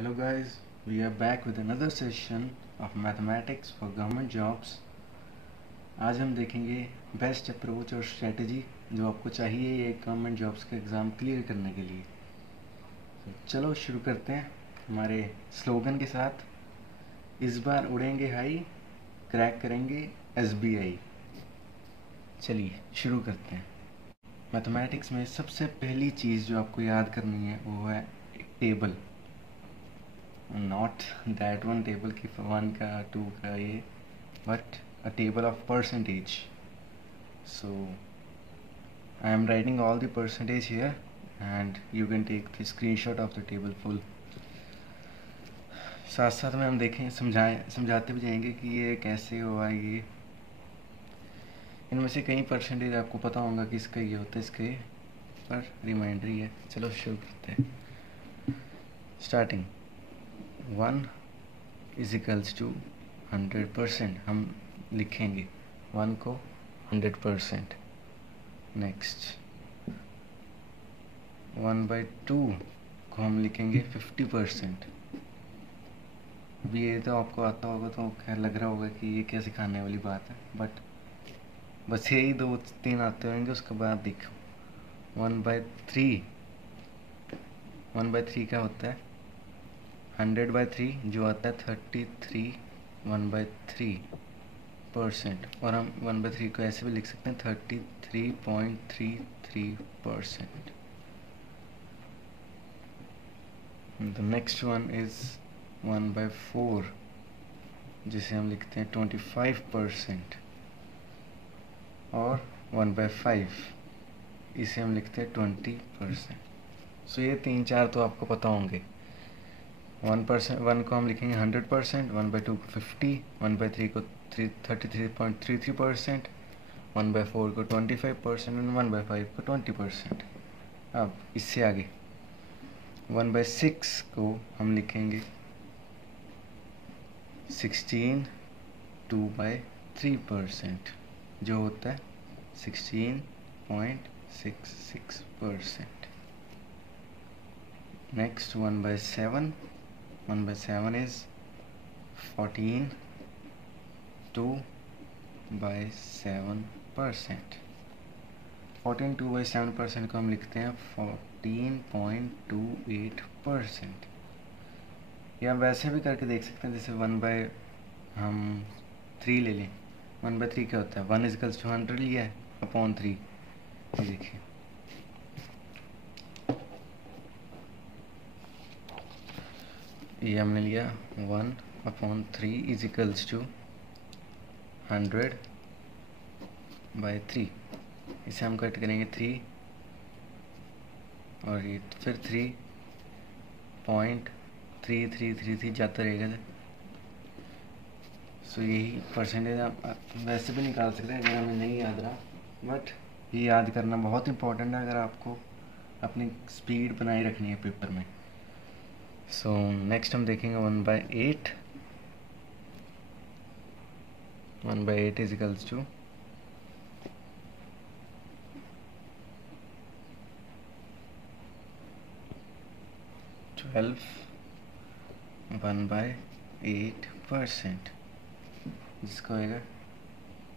Hello guys, we are back with another session of mathematics for government jobs. आज हम देखेंगे best approach और strategy जो आपको चाहिए ये गवर्नमेंट जॉब्स का एग्ज़ाम क्लियर करने के लिए। तो चलो शुरू करते हैं हमारे स्लोगन के साथ। इस बार उड़ेंगे हाई, क्रैक करेंगे SBI। चलिए शुरू करते हैं। मैथमेटिक्स में सबसे पहली चीज़ जो आपको याद करनी है वो है एक table. Not that one table की 1 का 2 का ये, but a table of percentage. So I am writing all the percentage here and you can take the screenshot of the table full. साथ साथ में हम देखें समझाते भी जाएंगे कि ये कैसे हुआ। ये इनमें से कई परसेंटेज आपको पता होगा कि इसका ये होता है, इसका ये पर रिमाइंडर ही है। चलो शुरू करते हैं। स्टार्टिंग 1 = 100%। हम लिखेंगे 1 को 100%। नेक्स्ट 1/2 को हम लिखेंगे 50%। अभी ये तो आपको आता होगा तो खैर लग रहा होगा कि ये क्या सिखाने वाली बात है, बट बस यही 2-3 आते होंगे। उसके बाद देखो 1/3। 1/3 क्या होता है? 100/3 जो आता है 33 1/3%। और हम 1/3 को ऐसे भी लिख सकते हैं 33.33%। द नेक्स्ट वन इज 1/4 जिसे हम लिखते हैं 25%। और 1/5 इसे हम लिखते हैं 20%। सो ये 3-4 तो आपको पता होंगे। 1 को हम लिखेंगे 100%, 1/2 को 50, 1/3 को 33.33%, 1/4 को 25% और 1/5 को 20%। अब इससे आगे 1/6 को हम लिखेंगे 16 2/3% जो होता है 16.66%। Next 1/7 is 14 2/7%। 14 2/7% को हम लिखते हैं 14.28%। या वैसे भी करके देख सकते हैं, जैसे हम 3 ले लें। 1/3 क्या होता है? 1 = 100 लिया है अपॉन 3। ये देखिए ये हमने लिया 1/3 = 100/3। इसे हम कट करेंगे 3 और ये फिर 3.3333 जाता रहेगा। सो यही परसेंटेज आप वैसे भी निकाल सकते हैं अगर हमें नहीं याद रहा, बट ये याद करना बहुत इंपॉर्टेंट है अगर आपको अपनी स्पीड बनाए रखनी है पेपर में। सो नेक्स्ट हम देखेंगे 1/8। 1/8 = 12 1/8%, जिसका होगा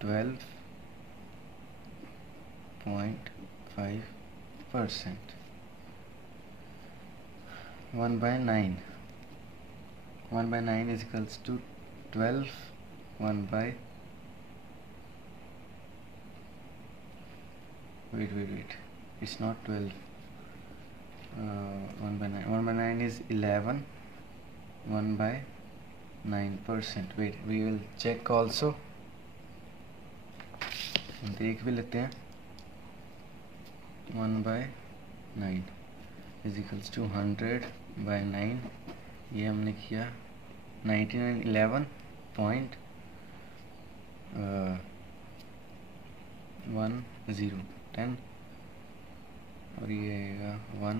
12.5%। 1/9 = 12 wait, it's not 12. 1/9 is 11 1/9%। wait, we will check also, देख भी लेते हैं। 1/9 = 100/9। ये हमने किया 99 11 10 और ये आएगा 1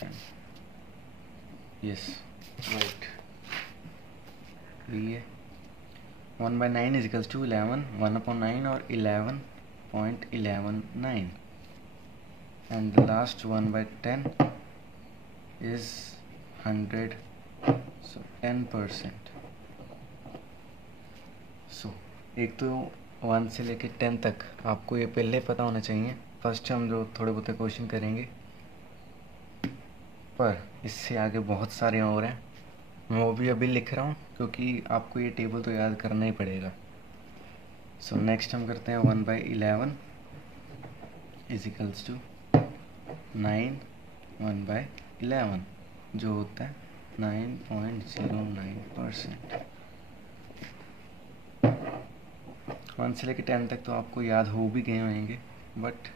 10। Yes right. ये 1/9 = 11 1/9 और 11.119। and the last 1/10 is 100, so 10%. so एक तो 1 से लेके 10 तक आपको ये पहले पता होना चाहिए। फर्स्ट हम जो थोड़े बहुत क्वेश्चन करेंगे, पर इससे आगे बहुत सारे और हैं, मैं वो भी अभी लिख रहा हूँ क्योंकि आपको ये टेबल तो याद करना ही पड़ेगा। सो नेक्स्ट हम करते हैं 1/11 इज इक्वल्स टू 9 1/11, जो होता है 9.09%। 1 से लेकर 10 तक तो आपको याद हो भी गए होंगे, बट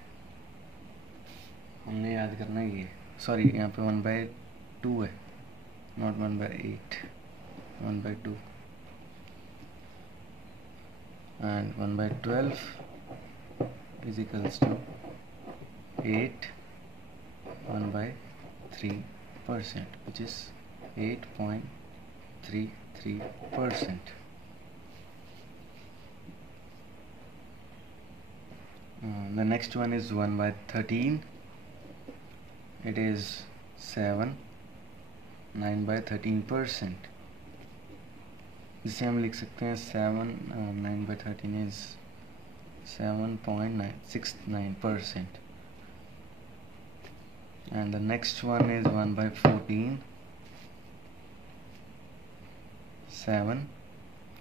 हमने याद करना ही है। सॉरी, यहाँ पे 1/2 है, not 1/8, 1/2 and 1/12 is equals to 8 1/3%, which is 8.33%. The next one is 1/13. It is 7 9/13%, जिसे हम लिख सकते हैं 9/13 is 7.69%. And the next one is 1/14. 7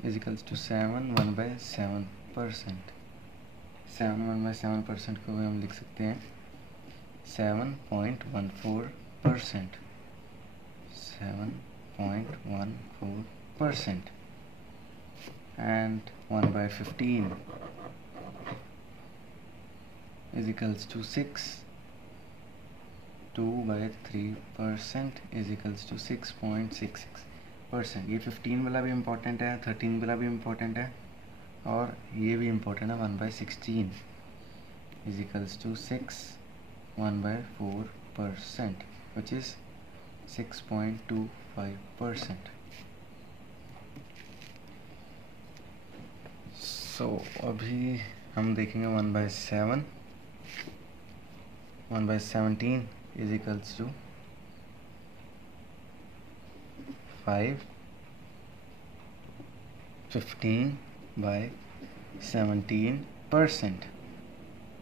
is equals to 7 1/7%. 7 1/7% को भी हम लिख सकते हैं 7.14%. 7.14%. And 1/15 is equals to 6. 2/3% is equals to 6.66%. ये 15 वाला भी इम्पोर्टेंट है, 13 वाला भी इम्पोर्टेंट है, और ये भी इम्पोर्टेंट है। 1/16 is equals to 6 1/4%, which is 6.25%. So अभी हम देखेंगे 1/7. 1/17 is equals to 5 15/17%,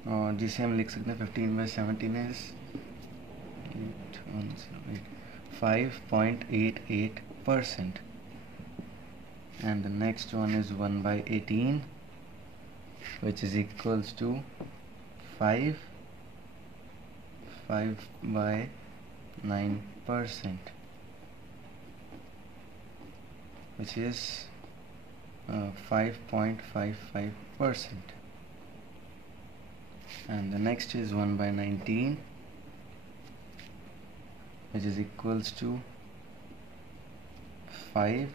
और जिसे हम लिख सकते हैं 15/17 is 5.88%. And the next one is 1/18, which is equals to 5/9%, which is 5.55%. And the next is 1/19, which is equals to 5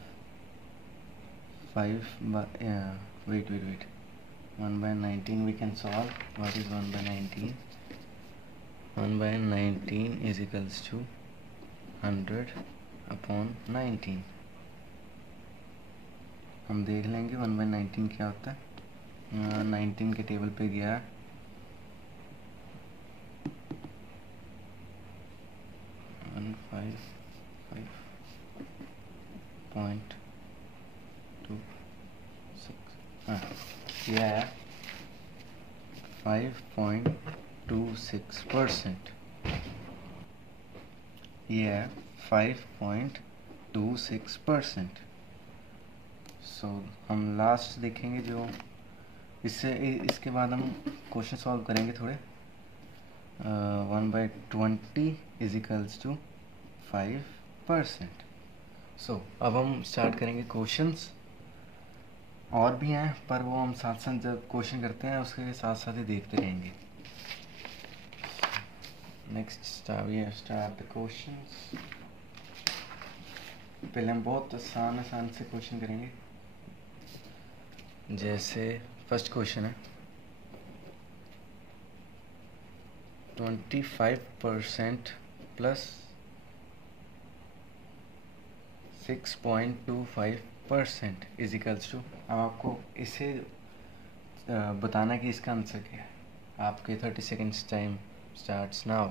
wait 1/19 we can solve. What is 1/19? 1/19 is equals to 100/19. हम देख लेंगे 1/19 क्या होता है। 19 के टेबल पे गया 155.26, यह है 5.26%। यह है 5.26%। सो हम लास्ट देखेंगे जो इसके बाद हम क्वेश्चन सॉल्व करेंगे थोड़े। 1/20 इज इक्वल्स टू 5%। सो अब हम स्टार्ट करेंगे क्वेश्चंस। और भी हैं, पर वो हम साथ साथ जब क्वेश्चन करते हैं उसके साथ साथ ही देखते रहेंगे। Next start the questions. पहले हम बहुत आसान से क्वेश्चन करेंगे। जैसे फर्स्ट क्वेश्चन है 25% प्लस 6.25% इज इक्वल्स टू। अब आपको इसे बताना है कि इसका आंसर क्या है। आपके 30 सेकेंड्स टाइम स्टार्ट्स नाउ।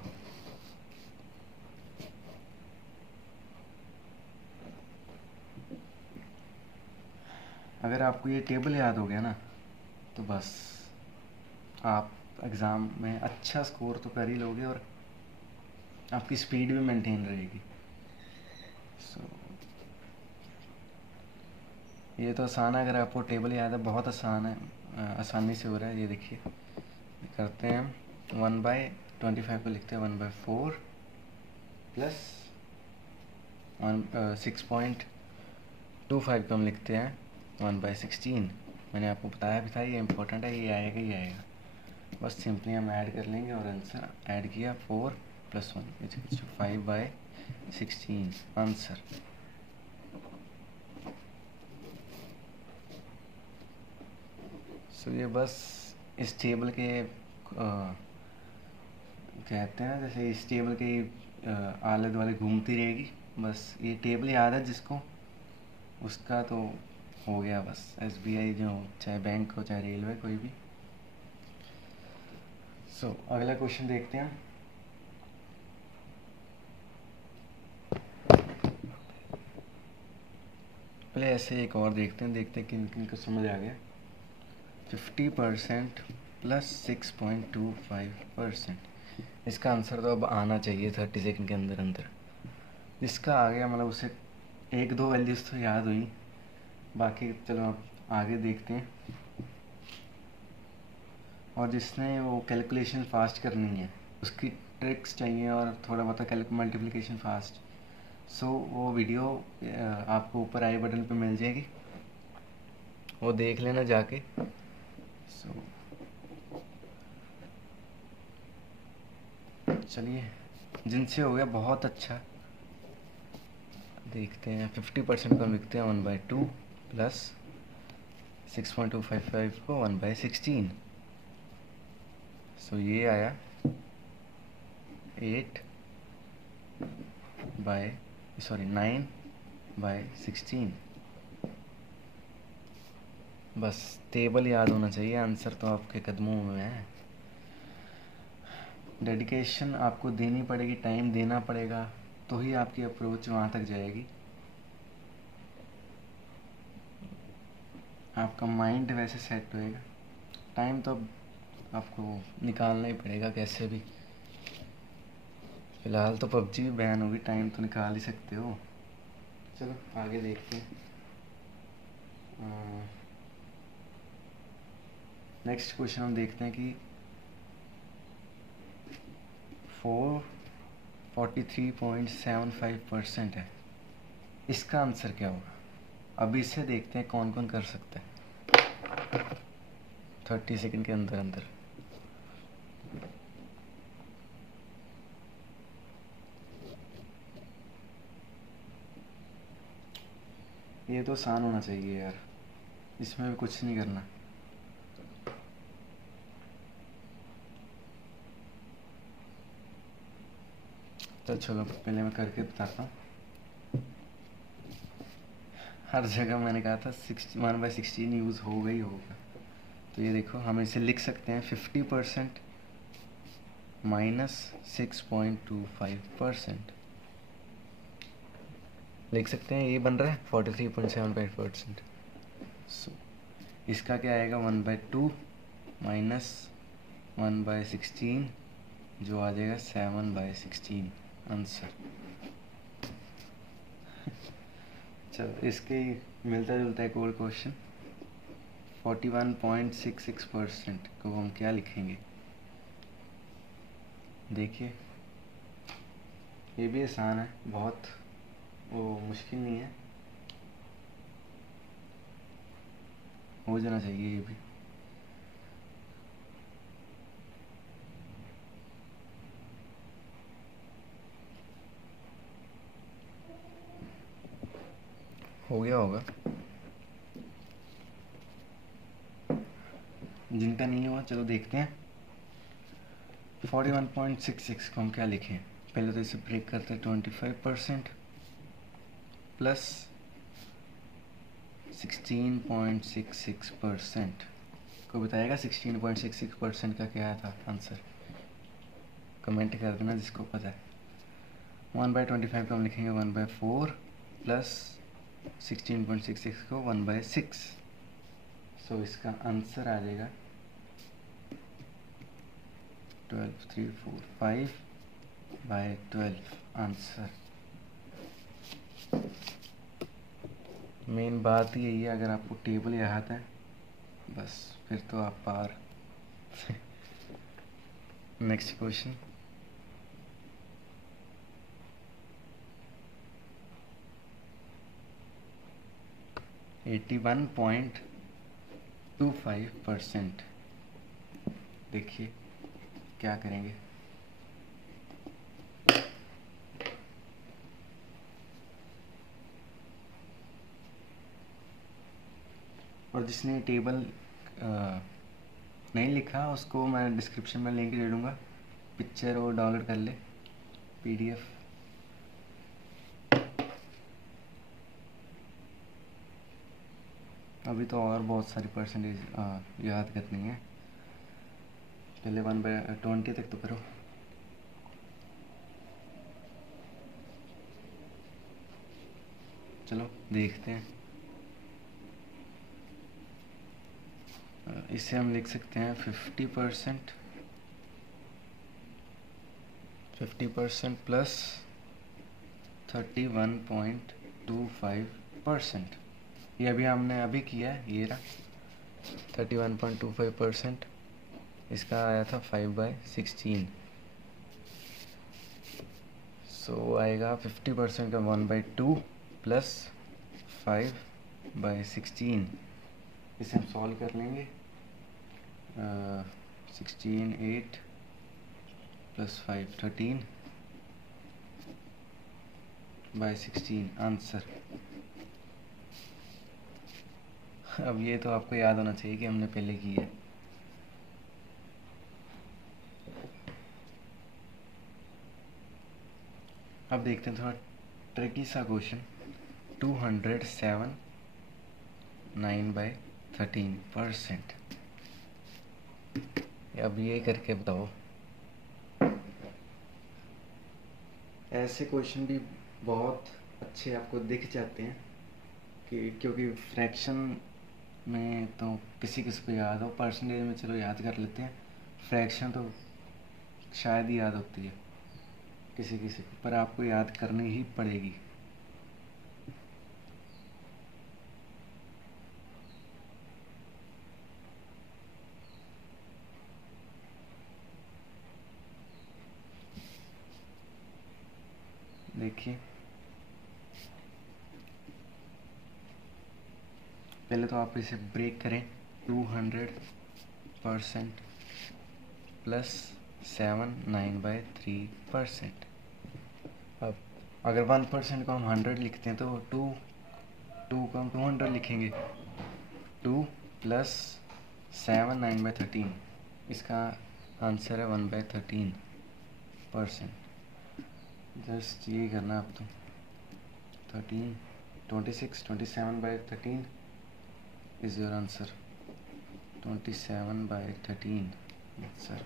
अगर आपको ये टेबल याद हो गया ना तो बस आप एग्ज़ाम में अच्छा स्कोर तो कर ही लोगे और आपकी स्पीड भी मेंटेन रहेगी। सो ये तो आसान है, अगर आपको टेबल याद है बहुत आसान है, आसानी से हो रहा है। ये देखिए करते हैं, 1/25 को लिखते हैं 1/4 प्लस 6.25 को हम लिखते हैं 1/16। मैंने आपको बताया भी था ये इम्पोर्टेंट है, ये आएगा ही आएगा। बस सिंपली हम ऐड कर लेंगे और आंसर ऐड किया 4 + 1 = 5/16 आंसर। सो ये बस इस टेबल के कहते हैं जैसे इस टेबल की आले दुआले घूमती रहेगी। बस ये टेबल याद है जिसको, उसका तो हो गया बस। SBI जो चाहे बैंक हो चाहे रेलवे कोई भी। सो अगला क्वेश्चन देखते हैं। पहले ऐसे एक और देखते हैं किन किन को समझ आ गया। 50% + 6.25%, इसका आंसर तो अब आना चाहिए 30 सेकंड के अंदर अंदर। जिसका आ गया मतलब उसे 1-2 वैल्यूज़ तो याद हुई, बाकी चलो अब आगे देखते हैं। और जिसने वो कैलकुलेशन फास्ट करनी है, उसकी ट्रिक्स चाहिए और थोड़ा बहुत मल्टीप्लिकेशन फास्ट, सो वो वीडियो आपको ऊपर आई बटन पे मिल जाएगी, वो देख लेना जाके। सो चलिए, जिनसे हो गया बहुत अच्छा, देखते हैं। 50% को हम लिखते हैं 1/2 प्लस 6.255 को 1/16। सो ये आया 9/16। बस टेबल याद होना चाहिए, आंसर तो आपके कदमों में है। डेडिकेशन आपको देनी पड़ेगी, टाइम देना पड़ेगा, तो ही आपकी अप्रोच वहाँ तक जाएगी। आपका माइंड वैसे सेट होएगा। टाइम तो आपको निकालना ही पड़ेगा कैसे भी। फ़िलहाल तो PUBG भी बैन होगी, टाइम तो निकाल ही सकते हो। चलो आगे देखते हैं। नेक्स्ट क्वेश्चन हम देखते हैं कि 43.75% है, इसका आंसर क्या होगा। अभी इसे देखते हैं कौन कौन कर सकता है 30 सेकंड के अंदर अंदर। ये तो आसान होना चाहिए यार, इसमें भी कुछ नहीं करना। तो चलो पहले मैं करके बताता हूँ। हर जगह मैंने कहा था 1/16 यूज़ होगा ही होगा। तो ये देखो, हम इसे लिख सकते हैं 50% - 6.25%। लिख सकते हैं, ये बन रहा है 43.75%। सो इसका क्या आएगा 1/2 - 1/16, जो आ जाएगा 7/16 आंसर। चलो इसके मिलता जुलता एक और क्वेश्चन। 41.66% को हम क्या लिखेंगे। देखिए ये भी आसान है, बहुत वो मुश्किल नहीं है, हो जाना चाहिए ये भी। हो गया होगा, जिनका नहीं हुआ चलो देखते हैं। 41.66 को हम क्या लिखें। पहले तो इसे ब्रेक करते हैं, 25% प्लस 16.66% को बताएगा 16.66% का क्या था आंसर। कमेंट कर देना जिसको पता है। 1/25 को हम लिखेंगे 1/4 प्लस 16.66 को 1/6। सो इसका आंसर आ जाएगा 12,345/12 आंसर। मेन बात यही है, अगर आपको टेबल याद है बस फिर तो आप पार। Next question. %81.25। देखिए क्या करेंगे। और जिसने टेबल नहीं लिखा उसको मैं डिस्क्रिप्शन में लिंक दे दूँगा, पिक्चर और डाउनलोड कर ले PDF। अभी तो और बहुत सारी परसेंटेज याद करनी है, पहले 1/20 तक तो करो। चलो देखते हैं। इसे हम लिख सकते हैं 50% प्लस 31.25%। ये अभी हमने अभी किया है, ये रहा 31.25%। इसका आया था 5/16। सो आएगा 50% का 1/2 प्लस 5/16। इसे हम सॉल्व कर लेंगे। 16 8 प्लस 5 13/16 आंसर। अब ये तो आपको याद होना चाहिए कि हमने पहले की है। अब देखते हैं थोड़ा ट्रिकी सा क्वेश्चन। 207 9/13%। अब ये करके बताओ। ऐसे क्वेश्चन भी बहुत अच्छे आपको दिख जाते हैं कि क्योंकि फ्रैक्शन में तो किसी किसी को याद हो, परसेंटेज में चलो याद कर लेते हैं, फ्रैक्शन तो शायद ही याद होती है किसी किसी को, पर आपको याद करनी ही पड़ेगी। देखिए पहले तो आप इसे ब्रेक करें। 200% प्लस 7 9/3%। अब अगर 1% को हम 100 लिखते हैं तो 2 को हम 200 लिखेंगे। 2 प्लस 7 9/13, इसका आंसर है 1/13%। जस्ट ये करना आप तो 13 26 27/13 is your answer। 27/13 आंसर।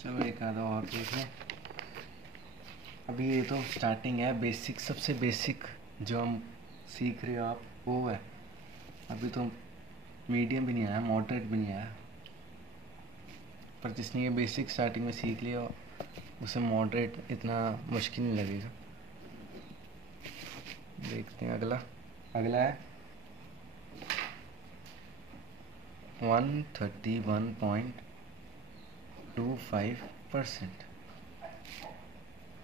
चलो एक आधा और देख लें। अभी ये तो स्टार्टिंग है, बेसिक सबसे बेसिक जो हम सीख रहे हो आप वो है। अभी तो मीडियम भी नहीं आया, मॉडरेट भी नहीं आया, पर जिसने ये बेसिक स्टार्टिंग में सीख लिया उसे मॉडरेट इतना मुश्किल नहीं लगेगा। देखते हैं अगला है 131.25%।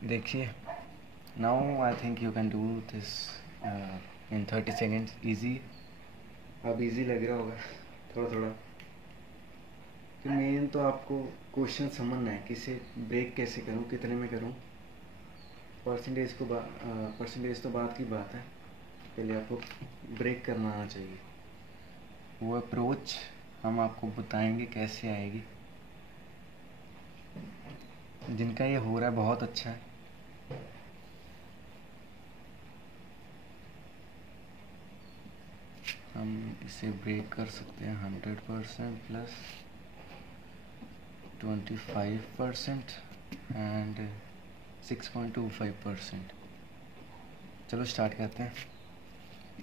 देखिए now I think you can do this in 30 seconds easy. अब ईजी लग रहा होगा थोड़ा थोड़ा, तो मेन तो आपको क्वेश्चन समझना है कि इसे ब्रेक कैसे करूं, कितने में करूं। परसेंटेज तो बात की बात है, पहले आपको ब्रेक करना आना चाहिए। वो अप्रोच हम आपको बताएंगे कैसे आएगी। जिनका ये हो रहा है बहुत अच्छा है। हम इसे ब्रेक कर सकते हैं 100% प्लस 25% एंड 6.25%। चलो स्टार्ट करते हैं।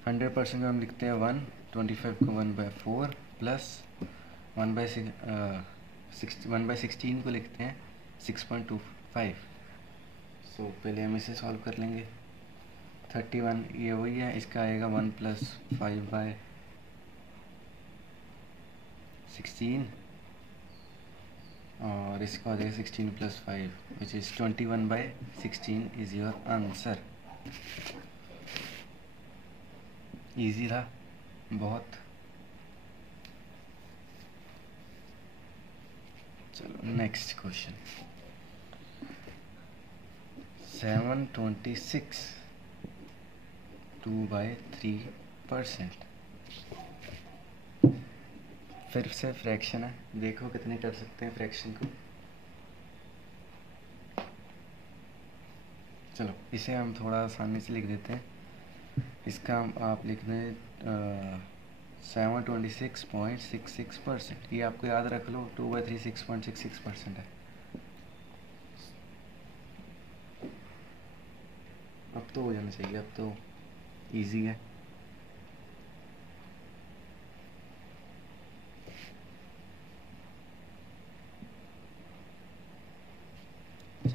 100% को हम लिखते हैं 1, 25 को 1/4 प्लस 1/16 को लिखते हैं 6.25। सो पहले हम इसे सॉल्व कर लेंगे। 31 ये वही है, इसका आएगा 1 + 5/16 और इसका हो जाएगा 16 + 5 which is 21/16 is your answer. Easy था बहुत। चलो नेक्स्ट क्वेश्चन। 726 2/3%। फिर से फ्रैक्शन है, देखो कितने कर सकते हैं फ्रैक्शन को। चलो इसे हम थोड़ा आसानी से लिख देते हैं। इसका आप लिख दें 726.66%। ये आपको याद रख लो, 2/3 6.66% है। अब तो हो जाना चाहिए, अब तो इजी है।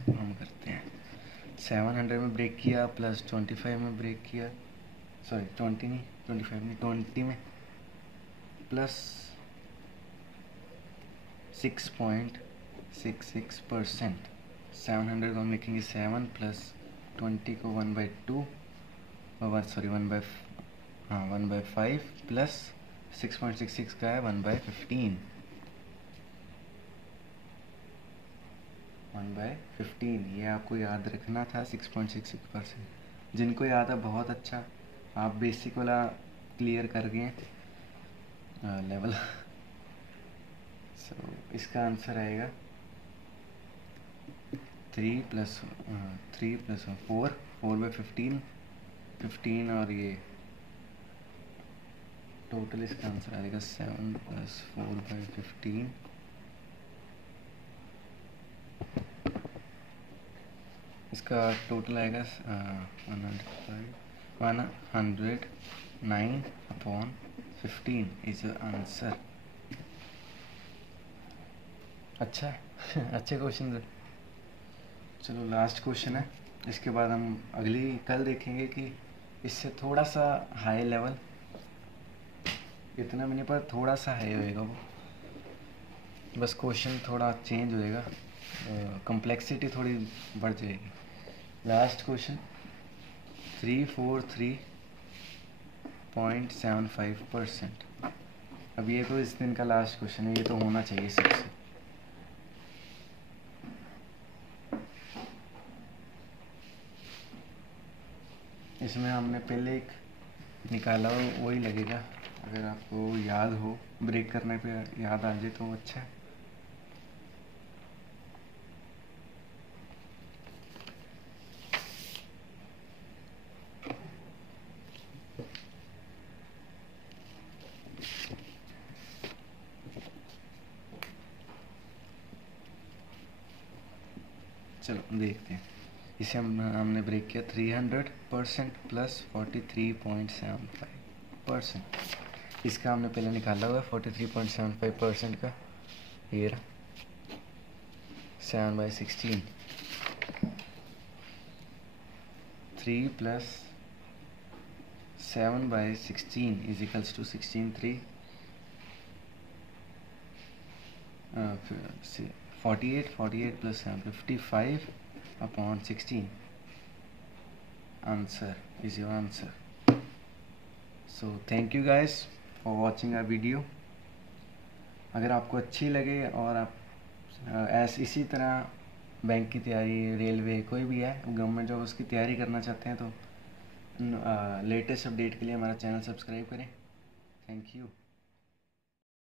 हम करते हैं 700 में ब्रेक किया प्लस 25 में ब्रेक किया, सॉरी 20 नहीं, 25 नहीं, 20 में प्लस 6.66%। 700 को हम लिखेंगे 7 प्लस 20 को 1/2 और 1/5 प्लस 6.66 का है 1/15। 1/15 ये आपको याद रखना था 6.66%। जिनको याद है बहुत अच्छा, आप बेसिक वाला क्लियर कर गए लेवल। सो इसका आंसर आएगा 3 + 4 4/15 15 और ये टोटल इसका आंसर आएगा 7 + 4/15। इसका टोटल आएगा 109/15 इज आंसर। अच्छा अच्छे क्वेश्चन है। चलो लास्ट क्वेश्चन है, इसके बाद हम कल देखेंगे कि इससे थोड़ा सा हाई लेवल, इतना भी नहीं पर थोड़ा सा हाई होएगा वो, बस क्वेश्चन थोड़ा चेंज होएगा, कॉम्प्लेक्सिटी थोड़ी बढ़ जाएगी। Last question 343.75%। अब ये तो इस दिन का लास्ट क्वेश्चन है, ये तो होना चाहिए सबसे। इसमें हमने पहले एक निकाला हो वही लगेगा, अगर आपको याद हो, ब्रेक करने पे याद आ जाए तो अच्छा है। चलो देखते हैं। इसे हमने ब्रेक किया 300% प्लस 43.75%। इसका हमने पहले निकाला हुआ 43.75% का, ये रहा 7/16। 3 + 7/16 is equals to 16 3 48 + 7 55/16। Answer is your answer. So thank you guys for watching our video. अगर आपको अच्छी लगे और आप इसी तरह बैंक की तैयारी, रेलवे, कोई भी है गवर्नमेंट जॉब उसकी तैयारी करना चाहते हैं तो लेटेस्ट अपडेट के लिए हमारा चैनल सब्सक्राइब करें। Thank you.